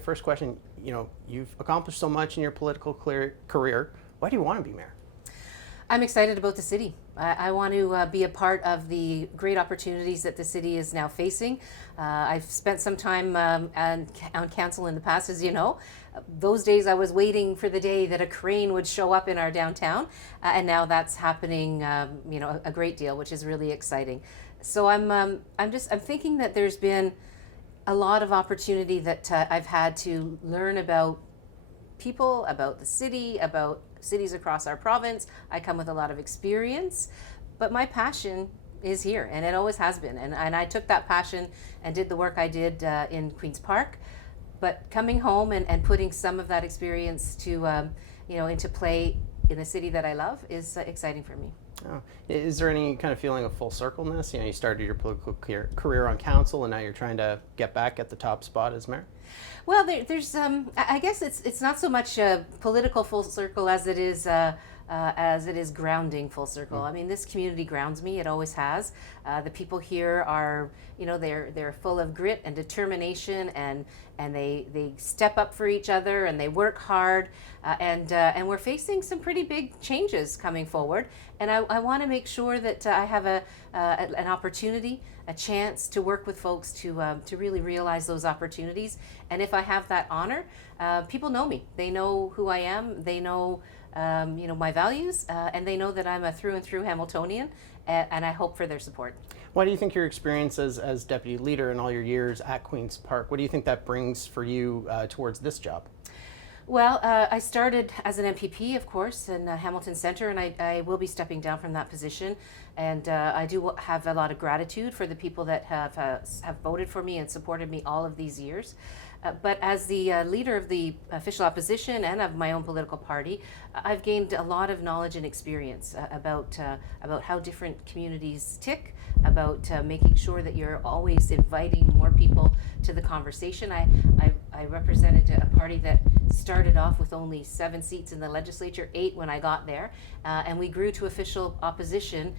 first question, you've accomplished so much in your political career. Why do you want to be mayor? I'm excited about the city. I want to be a part of the great opportunities that the city is now facing. I've spent some time on council in the past, as you know. Those days I was waiting for the day that a crane would show up in our downtown, and now that's happening, a great deal, which is really exciting. So I'm thinking that there's been a lot of opportunity that I've had to learn about people, about the city, about cities across our province. I come with a lot of experience, but my passion is here, and it always has been. And I took that passion and did the work I did in Queen's Park. But coming home and putting some of that experience to, into play in the city that I love is exciting for me. Oh. Is there any kind of feeling of full circleness? You started your political career on council, and now you're trying to get back at the top spot as mayor? Well, there's I guess it's not so much political full circle as it is grounding full circle. I mean, this community grounds me. It always has. The people here are, they're full of grit and determination, and they step up for each other, and they work hard. And we're facing some pretty big changes coming forward. And I want to make sure that I have an opportunity, a chance to work with folks to really realize those opportunities. And if I have that honor, people know me. They know who I am. They know my values, and they know that I'm a through and through Hamiltonian, and I hope for their support. Why do you think your experience as deputy leader and all your years at Queen's Park, what do you think that brings for you towards this job? Well, I started as an MPP, of course, in Hamilton Centre, and I will be stepping down from that position. And I do have a lot of gratitude for the people that have voted for me and supported me all of these years. But as the leader of the official opposition and of my own political party, I've gained a lot of knowledge and experience about how different communities tick, about making sure that you're always inviting more people to the conversation. I represented a party that started off with only 7 seats in the legislature, 8 when I got there, and we grew to official opposition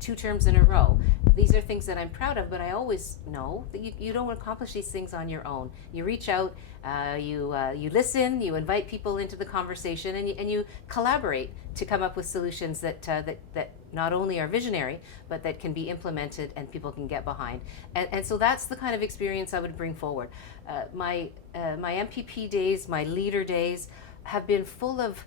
2 terms in a row. These are things that I'm proud of, but I always know that you don't accomplish these things on your own. You reach out, you listen, you invite people into the conversation, and you collaborate to come up with solutions that not only are visionary, but that can be implemented and people can get behind. And so that's the kind of experience I would bring forward. My MPP days, my leader days, have been full of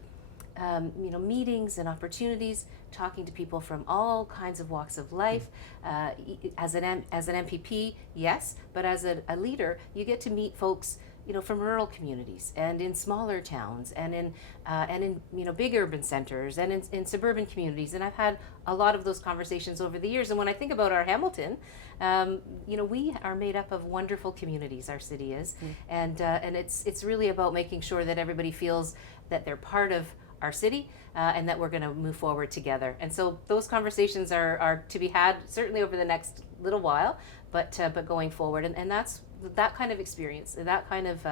meetings and opportunities, talking to people from all kinds of walks of life. As an MPP, yes, but as a leader, you get to meet folks, from rural communities and in smaller towns and in big urban centers and in suburban communities. And I've had a lot of those conversations over the years. And when I think about our Hamilton, we are made up of wonderful communities. Our city is, and it's really about making sure that everybody feels that they're part of our city, and that we're going to move forward together. And so those conversations are to be had certainly over the next little while, but going forward, and that's that kind of experience, that kind of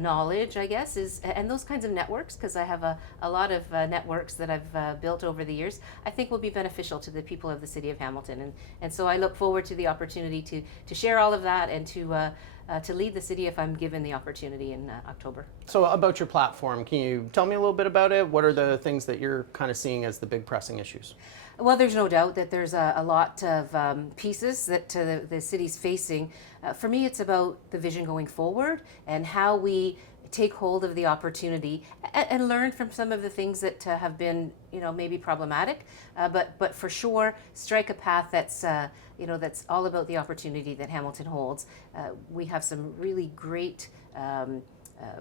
knowledge, I guess, and those kinds of networks, because I have a lot of networks that I've built over the years, I think will be beneficial to the people of the city of Hamilton. And so I look forward to the opportunity to share all of that and to lead the city if I'm given the opportunity in October. So about your platform, can you tell me a little bit about it? What are the things that you're kind of seeing as the big pressing issues? Well, there's no doubt that there's a lot of pieces that the city's facing. For me, it's about the vision going forward and how we take hold of the opportunity and learn from some of the things that have been, maybe problematic, but for sure strike a path that's, that's all about the opportunity that Hamilton holds. We have some really great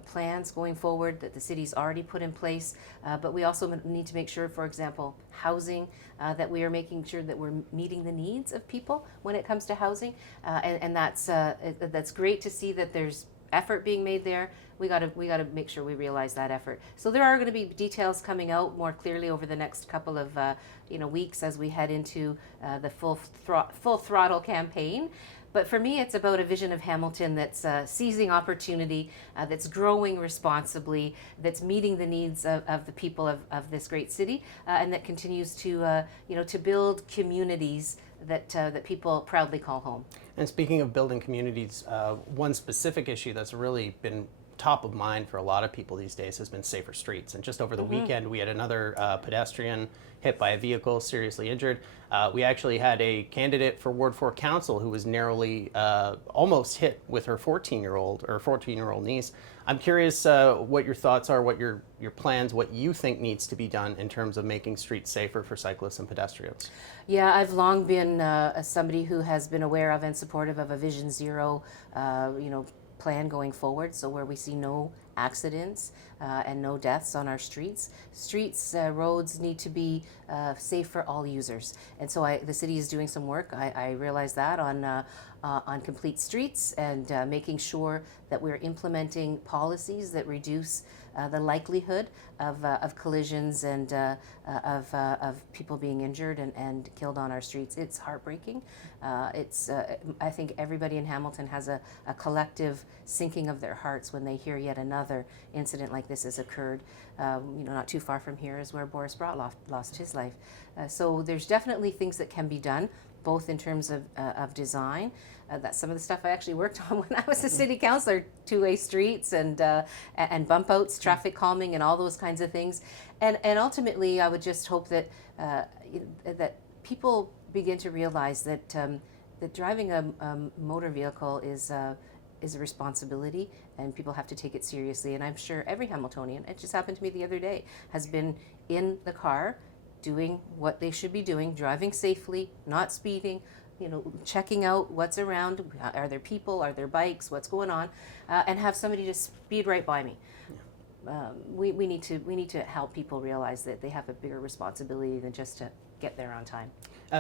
plans going forward that the city's already put in place, but we also need to make sure, for example, housing, that we are making sure that we're meeting the needs of people when it comes to housing, and that's great to see that there's effort being made there. We got to make sure we realize that effort. So there are going to be details coming out more clearly over the next couple of weeks as we head into the full throttle campaign. But for me, it's about a vision of Hamilton that's seizing opportunity, that's growing responsibly, that's meeting the needs of the people of this great city, and that continues to build communities that people proudly call home. And speaking of building communities, one specific issue that's really been top of mind for a lot of people these days has been safer streets. And just over the weekend, we had another pedestrian hit by a vehicle, seriously injured. We actually had a candidate for Ward 4 Council who was narrowly almost hit with her 14-year-old niece. I'm curious what your thoughts are, what your plans, what you think needs to be done in terms of making streets safer for cyclists and pedestrians. Yeah, I've long been somebody who has been aware of and supportive of a Vision Zero, plan going forward. So where we see no accidents and no deaths on our streets. Roads need to be safe for all users. And so the city is doing some work. I realize that on complete streets and making sure that we're implementing policies that reduce the likelihood of collisions and of people being injured and killed on our streets. It's heartbreaking. I think everybody in Hamilton has a collective sinking of their hearts when they hear yet another incident like this has occurred. Not too far from here is where Boris Brott lost his life. So there's definitely things that can be done, both in terms of design. That's some of the stuff I actually worked on when I was a city councillor, two-way streets and bump outs, traffic calming and all those kinds of things. And ultimately, I would just hope that that people begin to realize that that driving a motor vehicle is a responsibility, and people have to take it seriously. And I'm sure every Hamiltonian, it just happened to me the other day, has been in the car doing what they should be doing, driving safely, not speeding, checking out what's around. Are there people? Are there bikes? What's going on? And have somebody just speed right by me. We need to help people realize that they have a bigger responsibility than just to get there on time.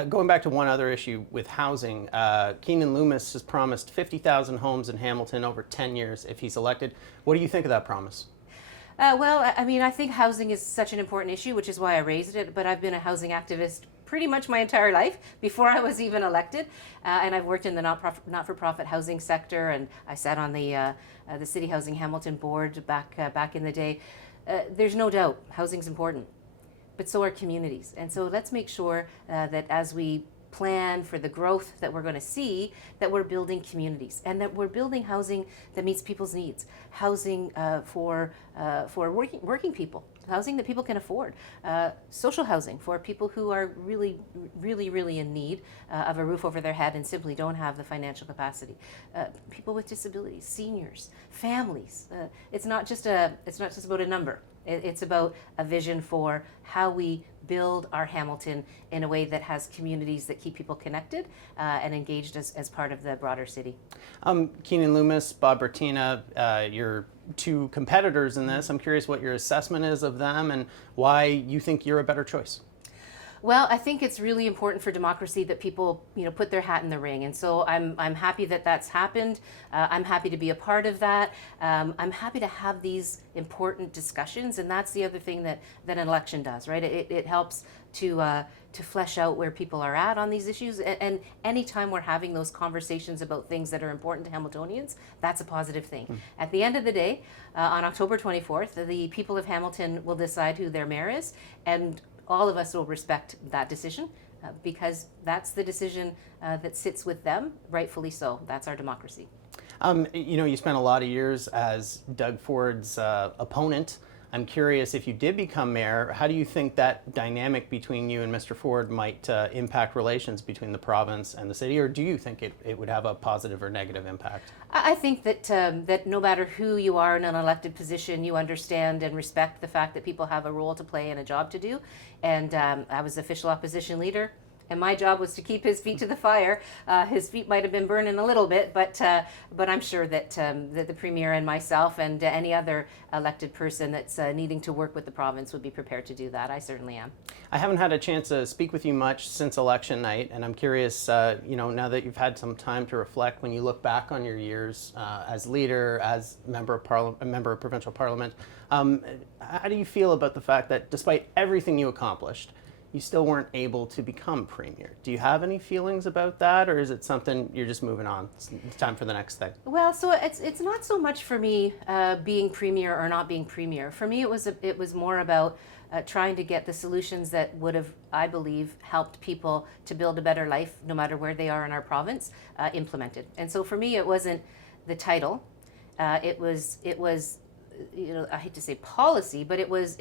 Going back to one other issue with housing, Keenan Loomis has promised 50,000 homes in Hamilton over 10 years if he's elected. What do you think of that promise? I think housing is such an important issue, which is why I raised it, but I've been a housing activist pretty much my entire life before I was even elected, and I've worked in the not-for-profit housing sector, and I sat on the City Housing Hamilton board back in the day. There's no doubt housing's important, but so are communities, and so let's make sure that as we plan for the growth that we're going to see, that we're building communities and that we're building housing that meets people's needs, housing for working people, housing that people can afford, social housing for people who are really, really, really in need of a roof over their head and simply don't have the financial capacity, people with disabilities, seniors, families. It's not just about a number. It's about a vision for how we build our Hamilton in a way that has communities that keep people connected and engaged as part of the broader city. Keenan Loomis, Bob Bertina, your two competitors in this. I'm curious what your assessment is of them and why you think you're a better choice. Well, I think it's really important for democracy that people, put their hat in the ring, and so I'm happy that that's happened. I'm happy to be a part of that. I'm happy to have these important discussions, and that's the other thing that an election does, right? It helps to flesh out where people are at on these issues, and anytime we're having those conversations about things that are important to Hamiltonians, that's a positive thing. At the end of the day, on October 24th, the people of Hamilton will decide who their mayor is, and all of us will respect that decision because that's the decision that sits with them, rightfully so. That's our democracy. You spent a lot of years as Doug Ford's opponent. I'm curious, if you did become mayor, how do you think that dynamic between you and Mr. Ford might impact relations between the province and the city, or do you think it would have a positive or negative impact? I think that no matter who you are in an elected position, you understand and respect the fact that people have a role to play and a job to do. And I was official opposition leader, and my job was to keep his feet to the fire. His feet might have been burning a little bit, but I'm sure that the Premier and myself and any other elected person that's needing to work with the province would be prepared to do that. I certainly am. I haven't had a chance to speak with you much since election night, and I'm curious, now that you've had some time to reflect, when you look back on your years as leader, as a member of provincial parliament, how do you feel about the fact that despite everything you accomplished, you still weren't able to become premier. Do you have any feelings about that, or is it something you're just moving on? It's time for the next thing. Well, so it's not so much for me being premier or not being premier. For me, it was more about trying to get the solutions that would have, I believe, helped people to build a better life, no matter where they are in our province, implemented. And so for me, it wasn't the title. It was I hate to say policy, but it was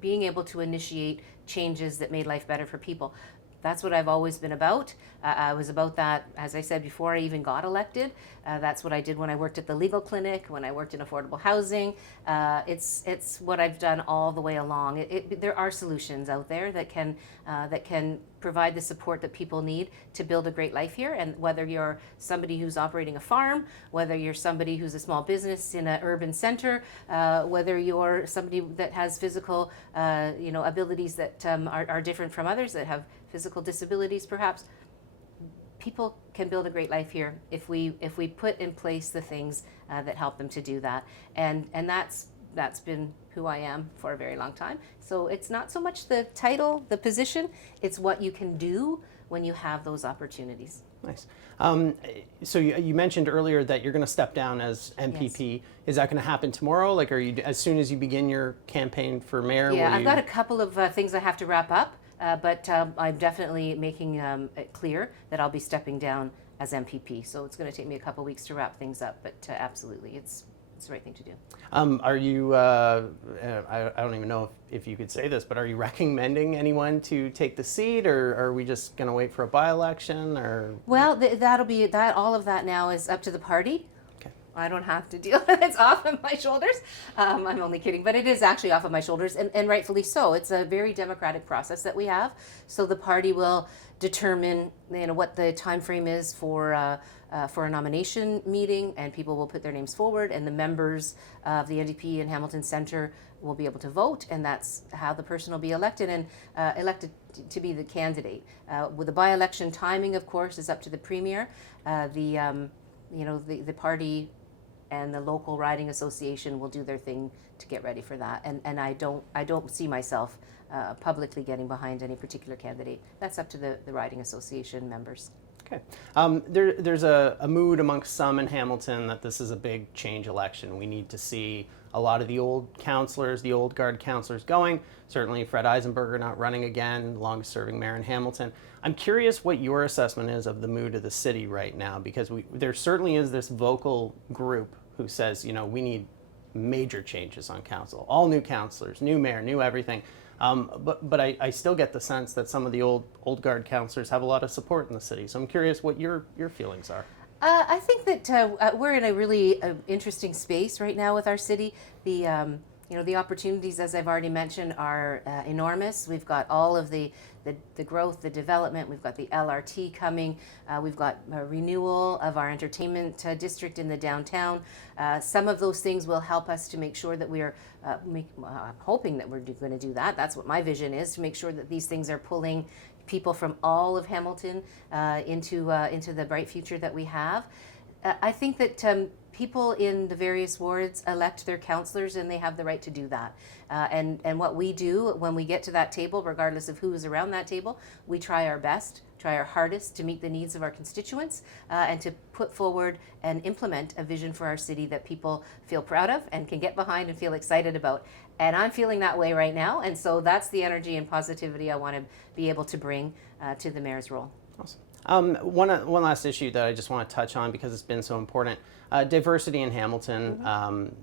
being able to initiate changes that made life better for people. That's what I've always been about. I was about that, as I said, before I even got elected. That's what I did when I worked at the legal clinic, when I worked in affordable housing. It's what I've done all the way along. There are solutions out there that can provide the support that people need to build a great life here. And whether you're somebody who's operating a farm, whether you're somebody who's a small business in an urban center, whether you're somebody that has physical abilities that are different from others, that have physical disabilities perhaps, people can build a great life here if we put in place the things that help them to do that. And that's been who I am for a very long time. So it's not so much the title, the position, it's what you can do when you have those opportunities. Nice. So you mentioned earlier that you're going to step down as MPP. Yes. Is that going to happen tomorrow? Like, are you, as soon as you begin your campaign for mayor? Yeah, I've got a couple of things I have to wrap up. But I'm definitely making it clear that I'll be stepping down as MPP. So it's going to take me a couple weeks to wrap things up, but absolutely, it's the right thing to do. Are you, I don't even know if you could say this, but are you recommending anyone to take the seat, or are we just going to wait for a by-election? Or? Well, all of that now is up to the party. I don't have to deal with it. It's off of my shoulders. I'm only kidding, but it is actually off of my shoulders, and rightfully so. It's a very democratic process that we have. So the party will determine, what the time frame is for a nomination meeting, and people will put their names forward, and the members of the NDP and Hamilton Centre will be able to vote, and that's how the person will be elected and elected to be the candidate. With the by-election timing, of course, is up to the premier. The party and the local riding association will do their thing to get ready for that. And I don't see myself publicly getting behind any particular candidate. That's up to the riding association members. Okay. There's a mood amongst some in Hamilton that this is a big change election. We need to see a lot of the old councillors, the old guard councillors going. Certainly Fred Eisenberger not running again, longest serving mayor in Hamilton. I'm curious what your assessment is of the mood of the city right now, because there certainly is this vocal group who says, we need major changes on council, all new councillors, new mayor, new everything. But I still get the sense that some of the old guard councillors have a lot of support in the city. So I'm curious what your feelings are. I think that we're in a really interesting space right now with our city. The opportunities, as I've already mentioned, are enormous. We've got all of the growth, the development. We've got the LRT coming. We've got a renewal of our entertainment district in the downtown. Some of those things will help us to make sure that we are, I'm hoping that we're going to do that. That's what my vision is, to make sure that these things are pulling people from all of Hamilton into the bright future that we have. I think that people in the various wards elect their councillors, and they have the right to do that. And what we do when we get to that table, regardless of who is around that table, we try our best, try our hardest to meet the needs of our constituents and to put forward and implement a vision for our city that people feel proud of and can get behind and feel excited about. And I'm feeling that way right now, and so that's the energy and positivity I want to be able to bring to the mayor's role. Awesome. One last issue that I just want to touch on because it's been so important. Diversity in Hamilton,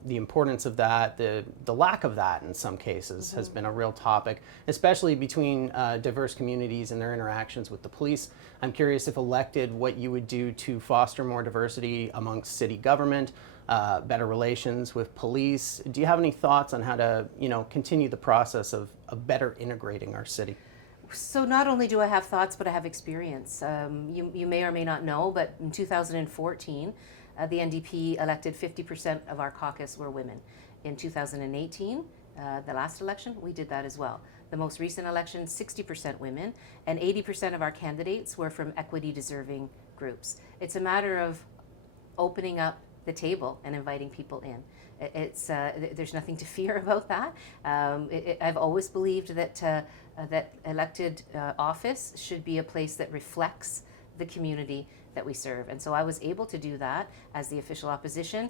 the importance of that, the lack of that in some cases has been a real topic, especially between diverse communities and their interactions with the police. I'm curious, if elected, what you would do to foster more diversity amongst city government, better relations with police. Do you have any thoughts on how to, continue the process of better integrating our city? So not only do I have thoughts, but I have experience. You may or may not know, but in 2014, the NDP elected 50% of our caucus were women. In 2018, the last election, we did that as well. The most recent election, 60% women, and 80% of our candidates were from equity-deserving groups. It's a matter of opening up the table and inviting people in. There's nothing to fear about that. I've always believed that elected office should be a place that reflects the community that we serve, and so I was able to do that as the official opposition.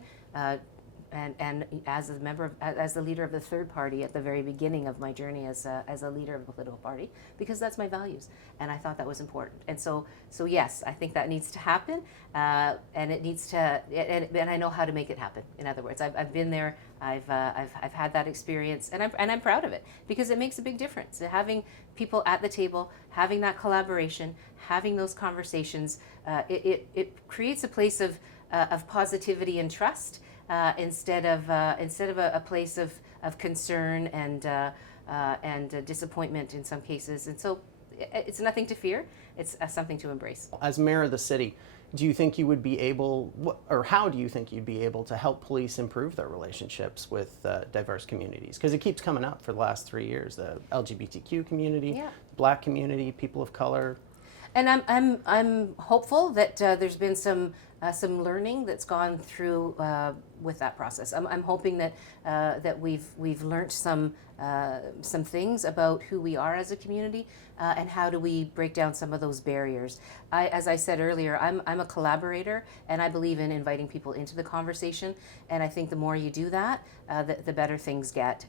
And as a member, as the leader of the third party at the very beginning of my journey as a leader of a political party, because that's my values, and I thought that was important. And so yes, I think that needs to happen, and it needs to, and I know how to make it happen. In other words, I've been there, I've had that experience, and I'm proud of it because it makes a big difference. Having people at the table, having that collaboration, having those conversations, it creates a place of positivity and trust. Instead of a place of concern and disappointment in some cases. And so it's nothing to fear, it's something to embrace. As mayor of the city, do you think you would be able, or how do you think you'd be able to help police improve their relationships with diverse communities? Because it keeps coming up for the last 3 years, the LGBTQ community, Yeah. Black community, people of color. And I'm hopeful that there's been some learning that's gone through with that process. I'm hoping that we've learned some things about who we are as a community and how do we break down some of those barriers. As I said earlier, I'm a collaborator, and I believe in inviting people into the conversation. And I think the more you do that, the better things get.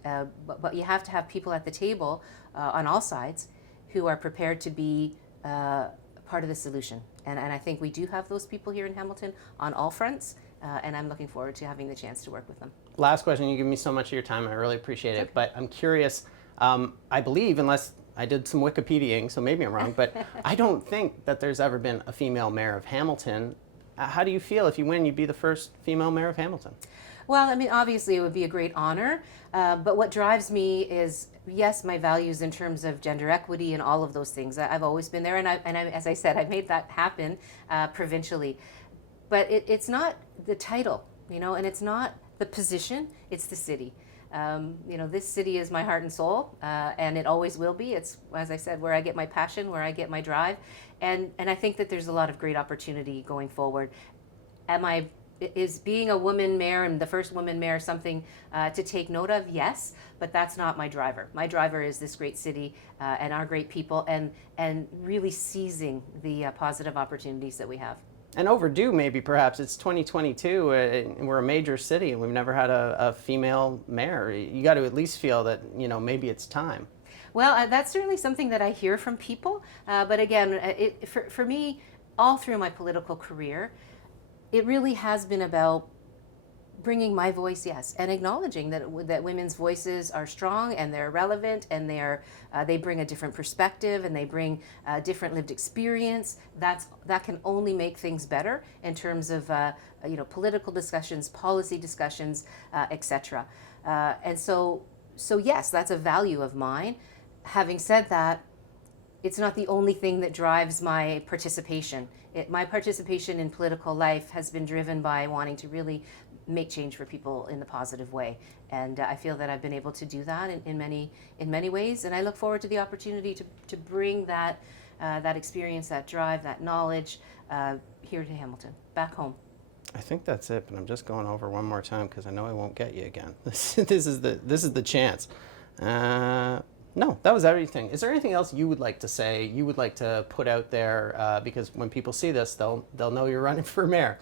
But you have to have people at the table on all sides who are prepared to be part of the solution. And I think we do have those people here in Hamilton on all fronts, and I'm looking forward to having the chance to work with them. Last question, you give me so much of your time, I really appreciate it, but I'm curious, I believe, unless I did some Wikipediaing, so maybe I'm wrong, but I don't think that there's ever been a female mayor of Hamilton. How do you feel if you win, you'd be the first female mayor of Hamilton? Well, I mean, obviously it would be a great honor, but what drives me is, yes, my values in terms of gender equity and all of those things. I've always been there, and as I said, I made that happen provincially. But it's not the title, and it's not the position, it's the city. This city is my heart and soul, and it always will be. It's, as I said, where I get my passion, where I get my drive, and I think that there's a lot of great opportunity going forward. Is being a woman mayor and the first woman mayor something to take note of? Yes, but that's not my driver. My driver is this great city and our great people, and really seizing the positive opportunities that we have. And overdue, maybe, perhaps. It's 2022, and we're a major city, and we've never had a female mayor. You got to at least feel that, maybe it's time. Well, that's certainly something that I hear from people. But again, for me, all through my political career, it really has been about bringing my voice, yes, and acknowledging that women's voices are strong and they're relevant, and they bring a different perspective, and they bring a different lived experience. That can only make things better in terms of political discussions, policy discussions, etc. And so yes, that's a value of mine. Having said that, it's not the only thing that drives my participation. My participation in political life has been driven by wanting to really make change for people in the positive way, and I feel that I've been able to do that in many ways. And I look forward to the opportunity to bring that experience, that drive, that knowledge here to Hamilton, back home. I think that's it, but I'm just going over one more time because I know I won't get you again. This is the chance. No, that was everything. Is there anything else you would like to say, you would like to put out there? Because when people see this, they'll know you're running for mayor.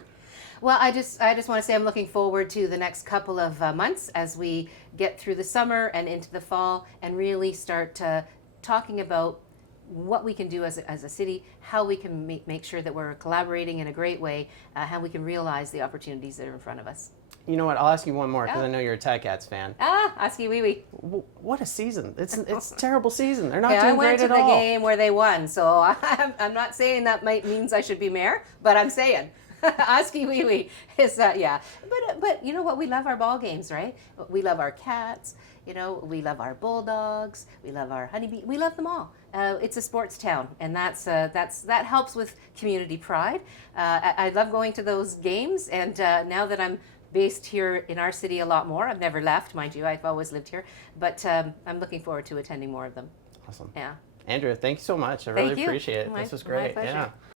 Well, I just want to say I'm looking forward to the next couple of months as we get through the summer and into the fall, and really start talking about what we can do as a city, how we can make sure that we're collaborating in a great way, how we can realize the opportunities that are in front of us. You know what? I'll ask you one more because I know you're a Ticats fan. Oski wee wee. What a season! It's a terrible season. They're not doing great at all. I went to the game where they won, so I'm not saying that means I should be mayor, but I'm saying Oski wee wee is yeah. But you know what? We love our ball games, right? We love our cats. We love our bulldogs. We love our honeybee. We love them all. It's a sports town, and that helps with community pride. I love going to those games, and now that I'm based here in our city a lot more. I've never left, mind you. I've always lived here. But I'm looking forward to attending more of them. Awesome. Yeah. Andrea, thank you so much. I really appreciate it. This was great. My pleasure. Yeah.